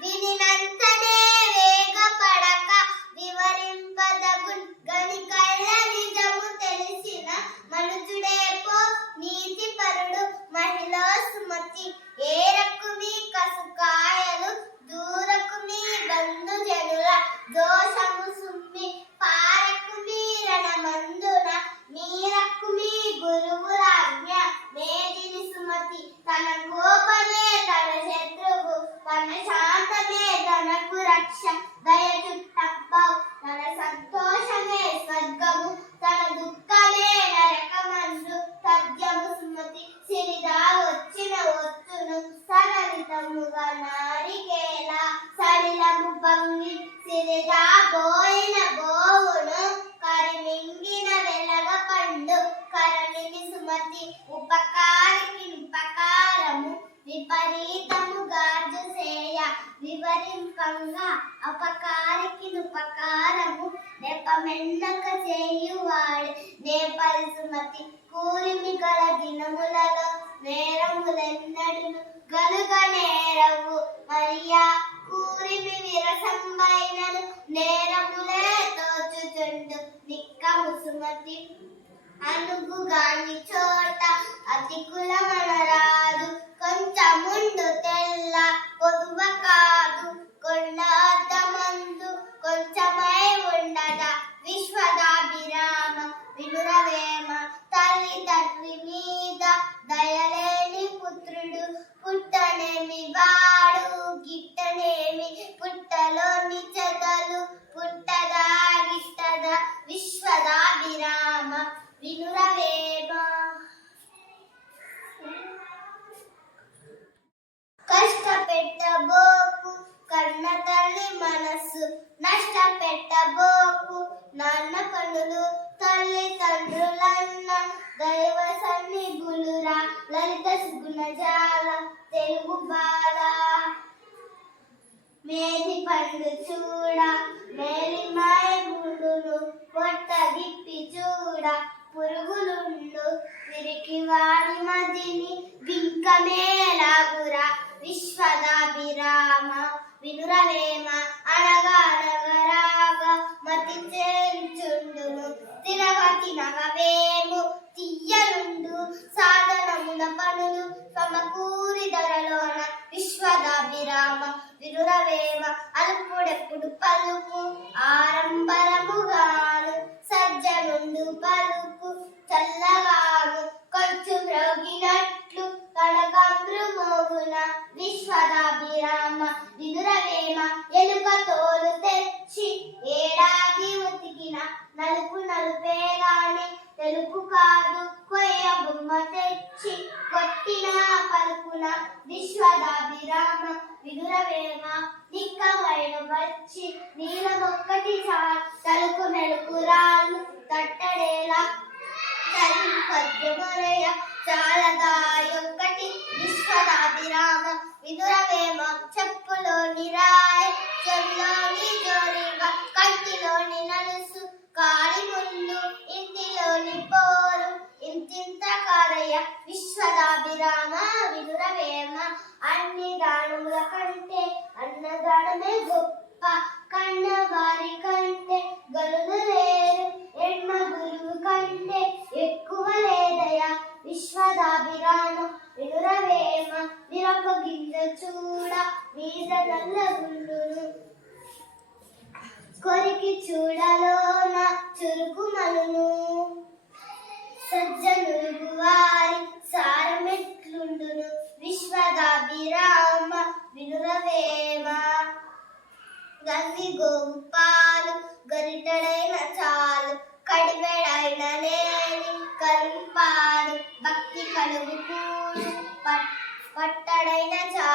దీనినంత ఉపకారికి ఉపకారము విపరీతముగాజ చేయ వివరింపంగా అపకారికి ఉపకారము నెపమెన్నక చేయువాడు. నే పరిసుమతి కూలిమి గల దినములలో నేరములెన్నడును. గలుగ నేరవు మరియా కూలిమి విరసంబైనను నేరములే తోచుచుండు. నిక్కము సుమతి అనుగుగాని చోట అతి మనరా నష్టపెట్టబోకు నాన్న పనులు తల్లి తండ్రులన్న దైవ సన్నిధులురా లలిత గుణజాల తెలుగు బాల. మేది పండు చూడ మేలి మాయ గుడును పొట్ట విప్పి చూడ. పురుగులుండు విరికి వాడి మదిని వింకమేలాగురా విశ్వదాభిరామ వినురవేమ నవవేము తినగవేము తీయనుండు సాధనమున పనులు సమకూరి ధరలోన విశ్వదాభిరామ వినురవేమ అల్పుడెప్పుడు పలుకు. ఆరంభరముగాను సజ్జనుండు పలుకు చల్లగాను. కొంచెం రోగినట్లు కనకంబ్రు మోగున విశ్వదాభిరామ దాభిరామ విదుర వేమ నిక్కమైన వచ్చి నీలమొక్కటి చా తలుకు మెలుకు రాళ్ళు తట్టడేలా తల్లి పద్యమలయ చాలదాయొక్కటి విశ్వదాభిరామ విదురవేమ చెప్పులోని రాయ్ చెవిలోని జోరిగా కంటిలోని నలుసు కాలి ముందు ఇంటిలోని పోరు ఇంతింత కారయ్య విశ్వదాభిరామ విదురవేమ అన్ని దానముల కంటే అన్నదానమే గొప్ప కన్న వారి కంటే గలుగు లేరు ఎడ్మ గురువు కంటే ఎక్కువ లేదయ? విశ్వదాభిరామ వినురవేమ విరప గింజ చూడ మీద నల్ల గుండును కొరికి చూడలోన చురుకు మనును. సజ్జనులుగువా వారి సారమెట్లుండును విశ్వదాభిరామ వినురవేమ గంది గోపాలు గరిటడైన చాలు కడివెడైన లేని కరింపాడు భక్తి కలుగు పట్టడైన చాలు.